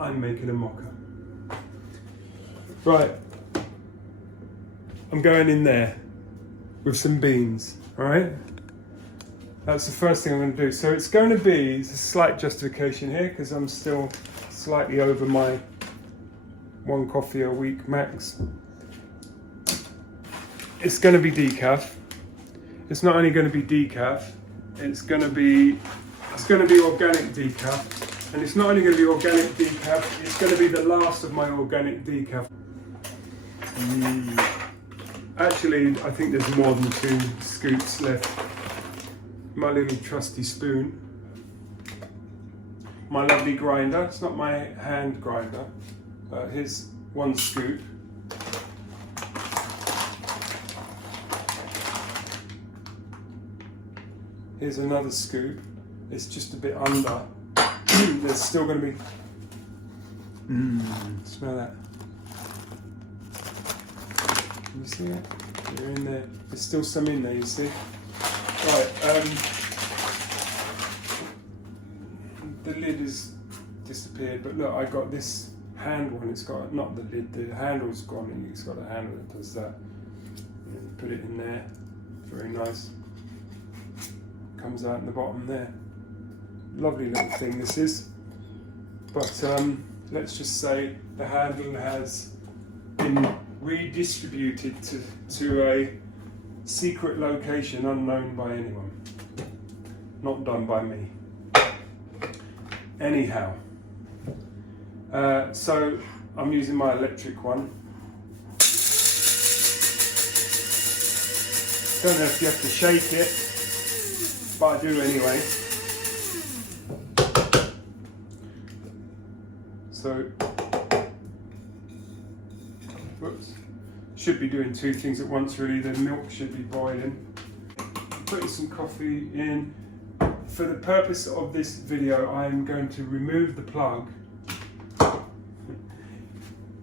I'm making a mocha. Right, I'm going in there with some beans, all right? That's the first thing I'm going to do. So it's going to be a slight justification here because I'm still slightly over my 1 coffee a week max. It's going to be decaf. It's not only going to be decaf, it's going to be organic decaf. And it's not only going to be organic decaf, it's going to be the last of my organic decaf. Actually, I think there's more than 2 scoops left. My little trusty spoon. My lovely grinder. It's not my hand grinder. Here's 1 scoop. Here's another scoop. It's just a bit under. There's still going to be... smell that. Can you see it? They're in there. There's still some in there, you see? Right, the lid has disappeared, but look, I got this hand one. It's got, not the lid, the handle's gone, and it's got a handle that does that. And then put it in there. Very nice. Comes out in the bottom there. Lovely little thing this is. But let's just say the handle has been redistributed to a secret location unknown by anyone. Not done by me. Anyhow. So I'm using my electric one. Don't know if you have to shake it, but I do anyway. So, whoops, should be doing 2 things at once really. The milk should be boiling. Putting some coffee in. For the purpose of this video, I'm going to remove the plug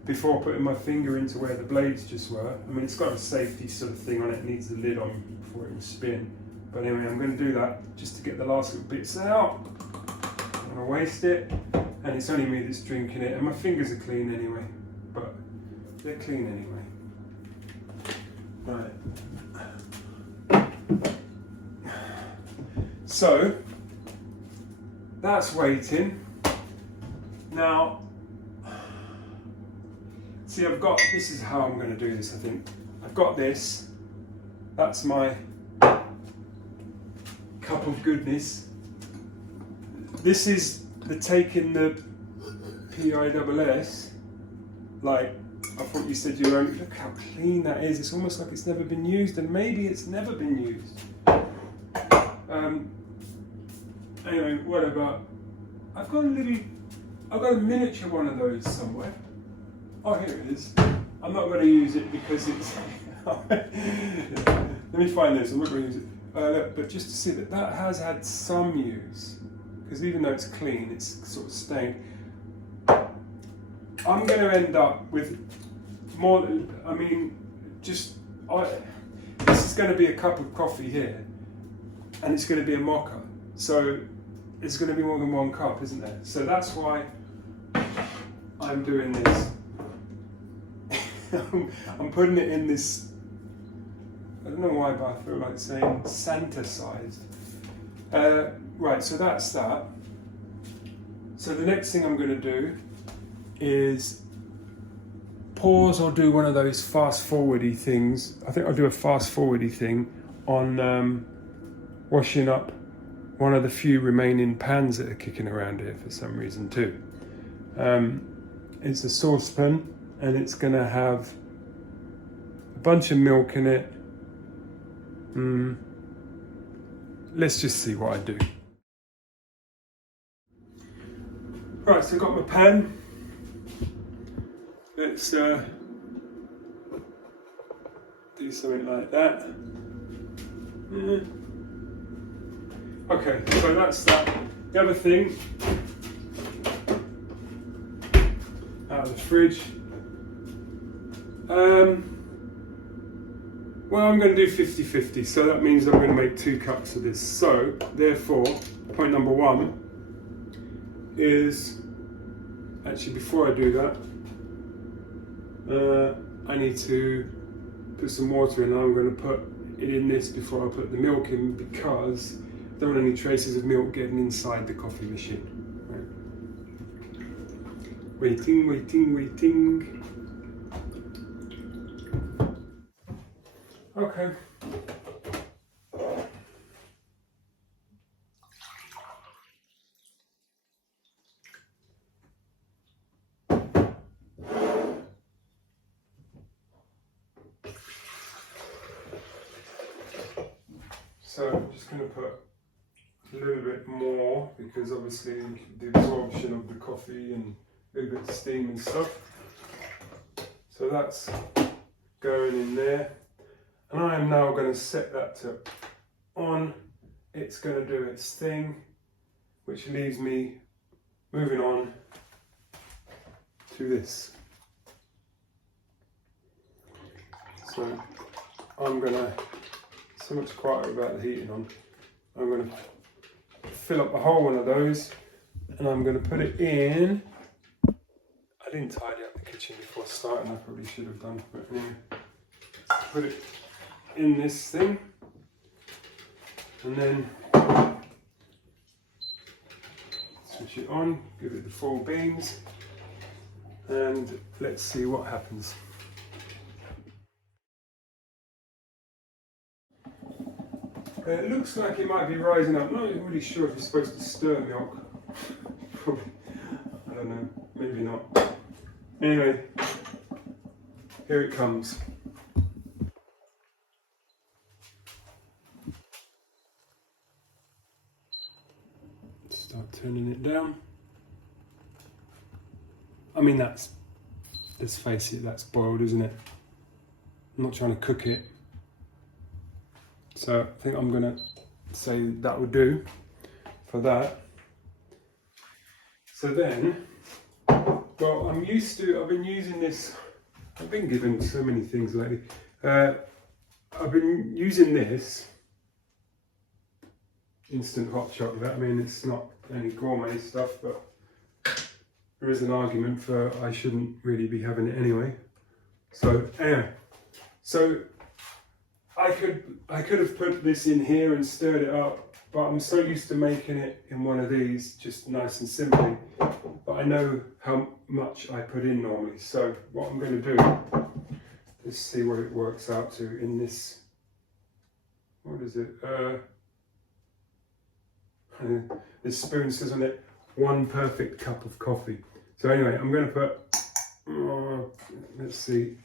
before putting my finger into where the blades just were. I mean, it's got a safety sort of thing on it. It needs the lid on before it will spin. But anyway, I'm going to do that just to get the last little bits out. I don't want to waste it. And it's only me that's drinking it, and my fingers are clean anyway, but they're clean anyway. Right. So, that's waiting. Now, see, this is how I'm going to do this, I think. I've got this. That's my cup of goodness. This is taking the PISS, like I thought you said you only, look how clean that is. It's almost like it's never been used, and maybe it's never been used. Anyway, what about, I've got a miniature one of those somewhere. Oh, here it is. I'm not going to use it because it's, let me find this, I'm not going to use it. Look, but just to see that has had some use. Because even though it's clean, it's sort of stained. I'm going to end up with more, I mean, this is going to be a cup of coffee here, and it's going to be a mocha. So it's going to be more than 1 cup, isn't there? So that's why I'm doing this. I'm putting it in this, I don't know why, but I feel like saying Santa-sized. Right, so that's that. So the next thing I'm going to do is pause or do one of those fast-forward-y things. I think I'll do a fast-forward-y thing on washing up one of the few remaining pans that are kicking around here for some reason too. It's a saucepan, and it's going to have a bunch of milk in it. Let's just see what I do. Right, so I've got my pan. Let's do something like that. Okay, so that's that. The other thing, out of the fridge. Well, I'm going to do 50-50, so that means I'm going to make 2 cups of this. So, therefore, point number 1 is actually before I do that, I need to put some water in, and I'm going to put it in this before I put the milk in, because I don't want any traces of milk getting inside the coffee machine. Right. Waiting, waiting, waiting. Okay. So I'm just going to put a little bit more, because obviously the absorption of the coffee and a little bit of steam and stuff. So that's going in there. And I am now going to set that to on. It's going to do its thing, which leaves me moving on to this. So I'm going to, so much quieter about the heating on, I'm going to fill up a whole one of those, and I'm going to put it in. I didn't tidy up the kitchen before starting, I probably should have done, but anyway, put it in this thing, and then switch it on, give it the full beams, and let's see what happens. It looks like it might be rising up. I'm not really sure if you're supposed to stir milk. Probably, I don't know, maybe not. Anyway, here it comes. Start turning it down. I mean, let's face it, that's boiled, isn't it? I'm not trying to cook it. So I think I'm gonna say that will do for that. So then, well, I've been using this, I've been given so many things lately. I've been using this instant hot chocolate. I mean, it's not any gourmet stuff, but there is an argument for I shouldn't really be having it anyway. So anyway, so I could have put this in here and stirred it up, but I'm so used to making it in one of these, just nice and simply, but I know how much I put in normally. So what I'm going to do is see what it works out to in this, what is it, this spoon says on it, 1 perfect cup of coffee. So anyway, I'm going to put, let's see,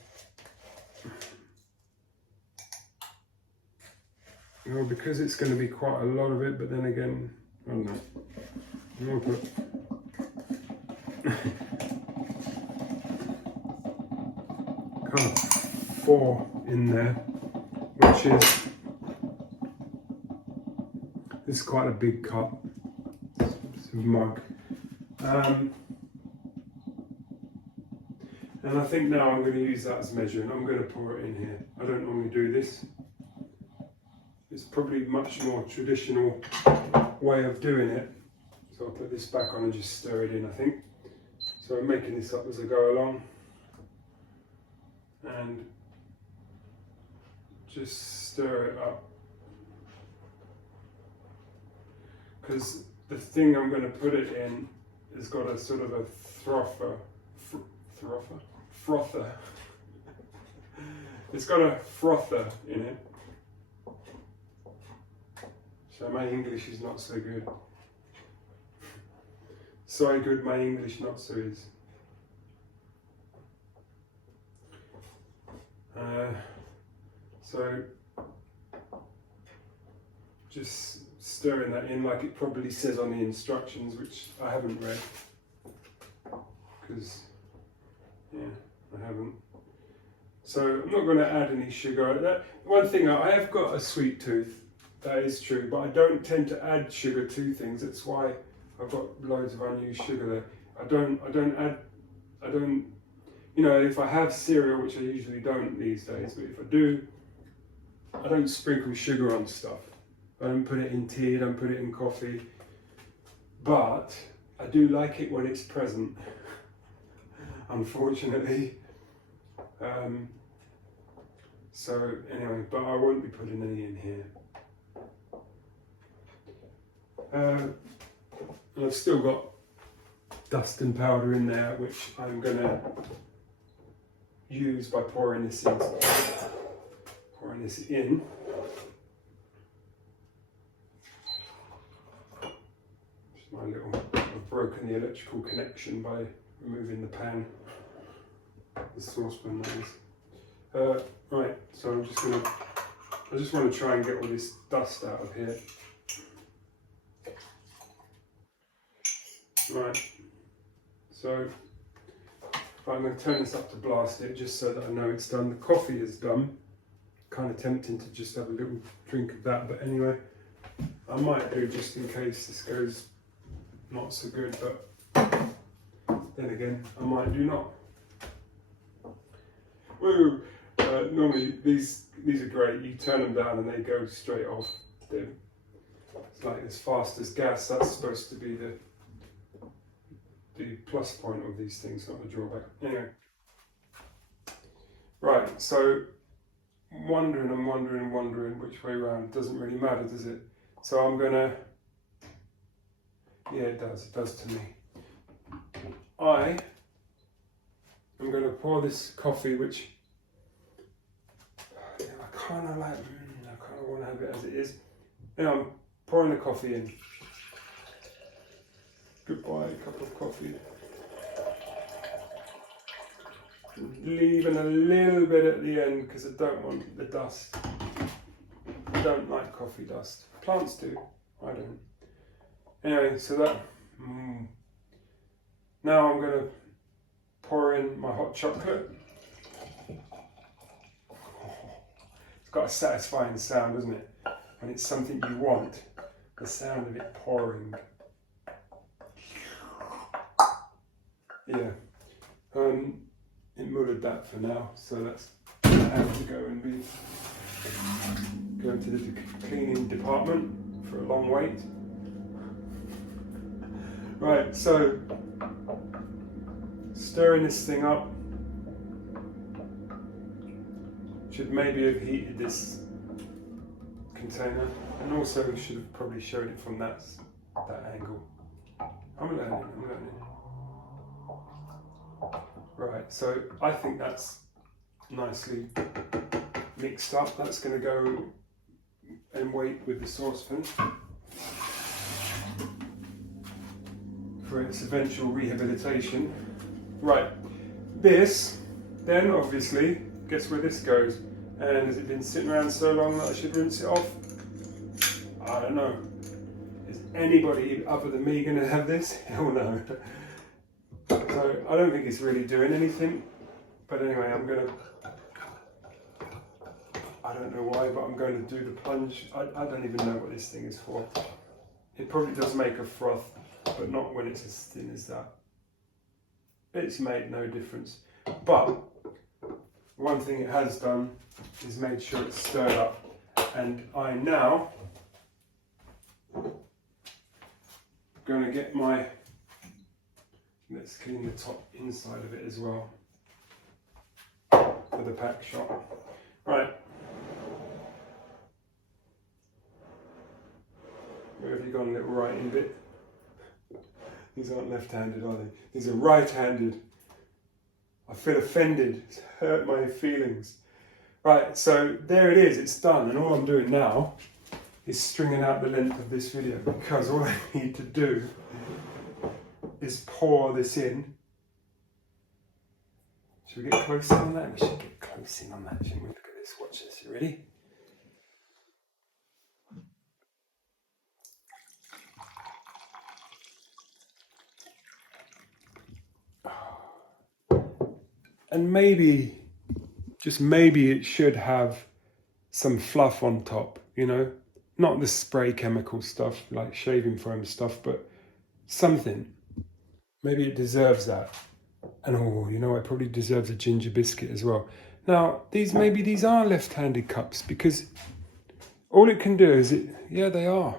well, because it's going to be quite a lot of it, but then again, I don't know. I'm going to put kind of 4 in there, which is quite a big cup. It's a mug. And I think now I'm going to use that as measuring. I'm going to pour it in here. I don't normally do this. It's probably much more traditional way of doing it. So I'll put this back on and just stir it in, I think. So I'm making this up as I go along. And just stir it up. Because the thing I'm going to put it in has got a sort of a frother. It's got a frother in it. So my English is not so good. So good my English not so is. So just stirring that in like it probably says on the instructions, which I haven't read. Because, yeah, I haven't. So I'm not going to add any sugar. One thing, I have got a sweet tooth. That is true, but I don't tend to add sugar to things. That's why I've got loads of unused sugar there. I don't add, you know, if I have cereal, which I usually don't these days, but if I do, I don't sprinkle sugar on stuff. I don't put it in tea, I don't put it in coffee. But I do like it when it's present. unfortunately. So anyway, but I won't be putting any in here. And I've still got dust and powder in there, which I'm gonna use by pouring this in. Just my little, I've broken the electrical connection by removing the pan, the saucepan that is. Right, so I just want to try and get all this dust out of here. Right, so I'm going to turn this up to blast it just so that I know it's done. The coffee is done. Kind of tempting to just have a little drink of that, but anyway, I might do just in case this goes not so good, but then again, I might do not. Woo! Normally these are great. You turn them down and they go straight off. It's like as fast as gas. That's supposed to be the plus point of these things, not the drawback. Anyway, right. So wondering which way around. It doesn't really matter, does it? So I'm gonna. Yeah, it does. It does to me. I am going to pour this coffee, which I kind of like. I kind of want to have it as it is. Now I'm pouring the coffee in. Goodbye, cup of coffee. Leaving a little bit at the end because I don't want the dust. I don't like coffee dust. Plants do. I don't. Anyway, so that. Now I'm going to pour in my hot chocolate. It's got a satisfying sound, doesn't it? And it's something you want. The sound of it pouring. Yeah. It muddled that for now, so that's I have to go and go to the cleaning department for a long wait. Right, so stirring this thing up. Should maybe have heated this container, and also should have probably showed it from that angle. I'm learning. Right, so I think that's nicely mixed up. That's going to go and wait with the saucepan for its eventual rehabilitation. Right, this then obviously, guess where this goes? And has it been sitting around so long that I should rinse it off? I don't know. Is anybody other than me going to have this? Hell no. So I don't think it's really doing anything. But anyway, I don't know why, but I'm going to do the plunge. I don't even know what this thing is for. It probably does make a froth, but not when it's as thin as that. It's made no difference. But one thing it has done is made sure it's stirred up. And I'm now going to get my, let's clean the top inside of it as well for the pack shot. Right. Where have you gone, little writing bit? These aren't left-handed, are they? These are right-handed. I feel offended. It's hurt my feelings. Right, so there it is. It's done. And all I'm doing now is stringing out the length of this video, because all I need to do is pour this in. Should we get close in on that? We should get close in on that, shouldn't we? Look at this. Watch this. You ready? And maybe, just maybe it should have some fluff on top, you know? Not the spray chemical stuff, like shaving foam stuff, but something. Maybe it deserves that. And oh, you know, it probably deserves a ginger biscuit as well. Now, maybe these are left-handed cups, because all it can do is yeah, they are.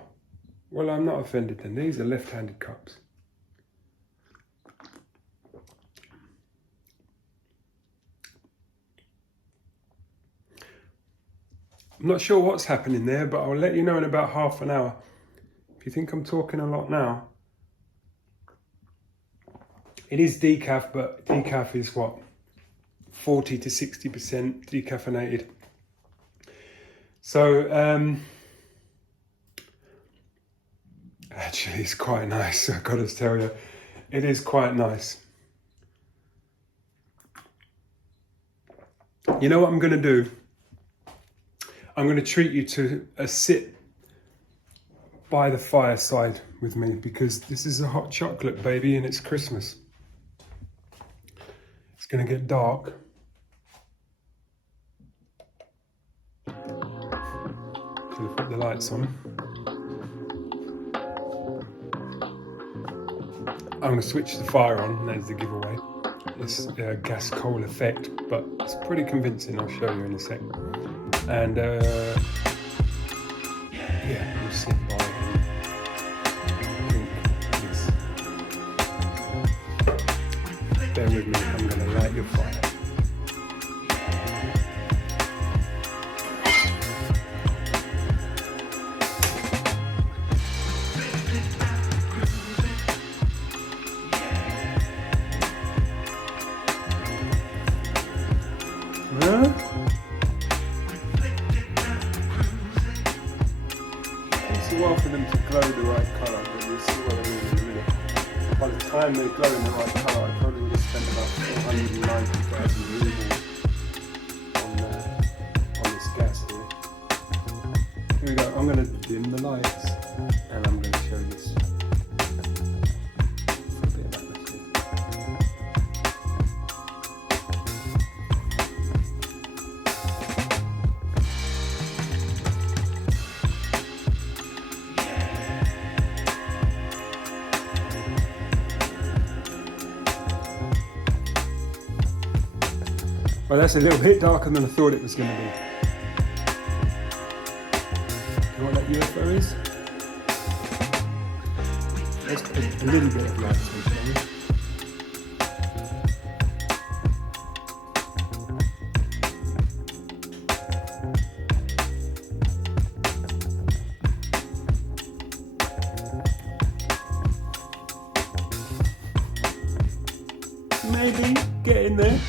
Well, I'm not offended then. These are left-handed cups. I'm not sure what's happening there, but I'll let you know in about half an hour. If you think I'm talking a lot now, it is decaf, but decaf is what? 40 to 60% decaffeinated. So, actually it's quite nice, I've got to tell you. It is quite nice. You know what I'm going to do? I'm going to treat you to a sit by the fireside with me, because this is a hot chocolate, baby, and it's Christmas. It's going to get dark. Going to put the lights on. I'm going to switch the fire on, there's the giveaway. It's a gas coal effect, but it's pretty convincing, I'll show you in a sec. And yeah, we'll sit by it and drink this. Bear with me, I'm going to light your fire. Takes a while for them to glow the right colour, but you'll see what I mean in a minute. By the time they glow in the right colour, I probably would have spent about 490,000 rubles on this gas here. Here we go, I'm going to dim the lights and I'm going to show this. Well, that's a little bit darker than I thought it was going to be. You know what that UFO is? Let's put a little bit of light on, shall we? Maybe get in there.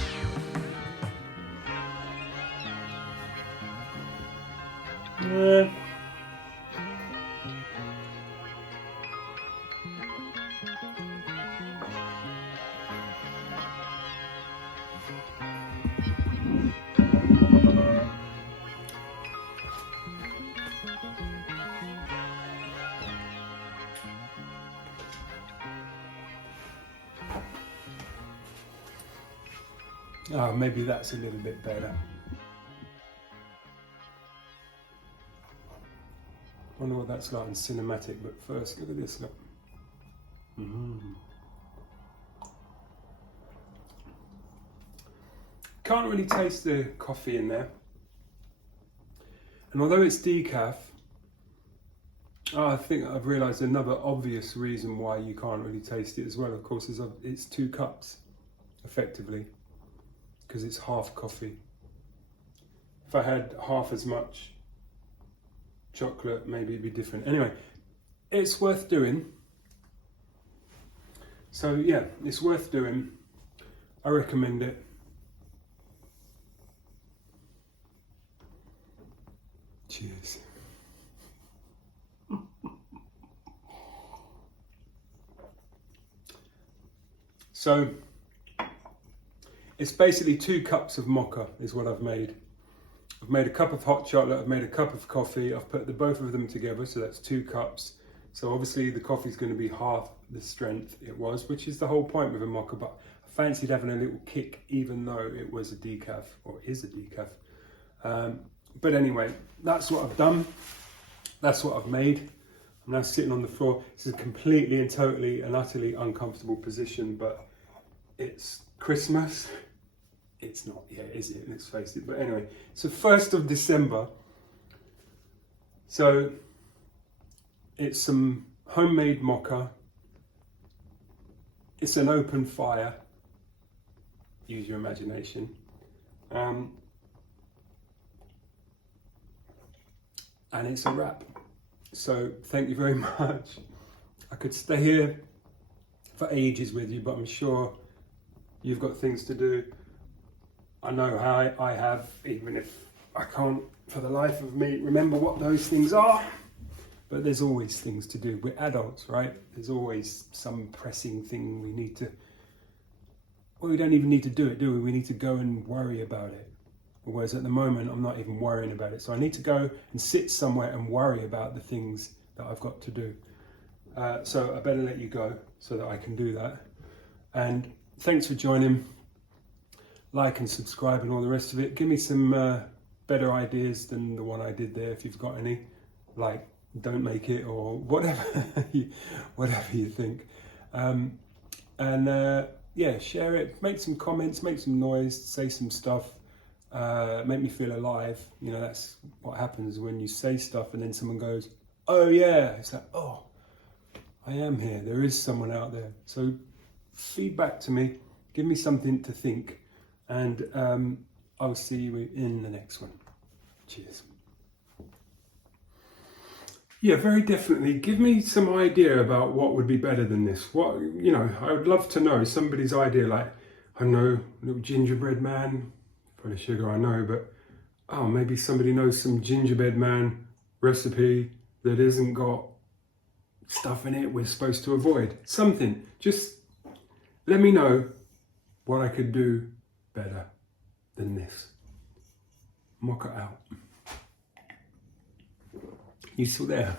Oh, maybe that's a little bit better. I wonder what that's like in cinematic, but first, look at this, look. Can't really taste the coffee in there. And although it's decaf, I think I've realised another obvious reason why you can't really taste it as well, of course, is it's 2 cups, effectively, because it's half coffee. If I had half as much chocolate, maybe it'd be different. Anyway, it's worth doing. So yeah, it's worth doing. I recommend it. Cheers. So it's basically 2 cups of mocha is what I've made. I've made a cup of hot chocolate, I've made a cup of coffee, I've put both of them together, so that's 2 cups. So obviously the coffee's going to be half the strength it was, which is the whole point with a mocha, but I fancied having a little kick even though it was a decaf, or is a decaf. But anyway, that's what I've done, that's what I've made. I'm now sitting on the floor. This is a completely and totally and utterly uncomfortable position, but it's Christmas. It's not yet, is it? Let's face it. But anyway, so 1st of December. So it's some homemade mocha. It's an open fire. Use your imagination. and it's a wrap. So thank you very much. I could stay here for ages with you, but I'm sure you've got things to do. I know how I have, even if I can't for the life of me remember what those things are. But there's always things to do. We're adults, right? There's always some pressing thing we need to, well, we don't even need to do it, do we? We need to go and worry about it. Whereas at the moment, I'm not even worrying about it. So I need to go and sit somewhere and worry about the things that I've got to do. So I better let you go so that I can do that. And thanks for joining. Like and subscribe and all the rest of it. Give me some better ideas than the one I did there if you've got any. Like, don't make it or whatever, whatever you think. Yeah, share it. Make some comments, make some noise, say some stuff. Make me feel alive. You know, that's what happens when you say stuff and then someone goes, oh yeah. It's like, oh, I am here. There is someone out there. So feedback to me. Give me something to think. And I'll see you in the next one. Cheers. Yeah, very definitely. Give me some idea about what would be better than this. What, you know, I would love to know somebody's idea, like, I don't know, little gingerbread man, full of sugar, I know, but oh, maybe somebody knows some gingerbread man recipe that isn't got stuff in it we're supposed to avoid. Something. Just let me know what I could do better than this. Mocha out. You still there?